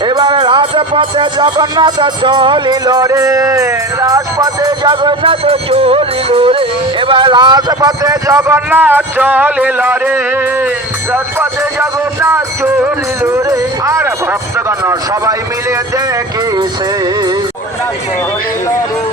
এবার রাজপথে জগন্নাথ চলিল রে। রাজপথে জগন্নাথ চলিল রে। এবার রাজপথে জগন্নাথ চলিল রে। রাজপথে জগন্নাথ চলিল রে। আর ভক্তগণ সবাই মিলে দেখিছে। চলিল রে।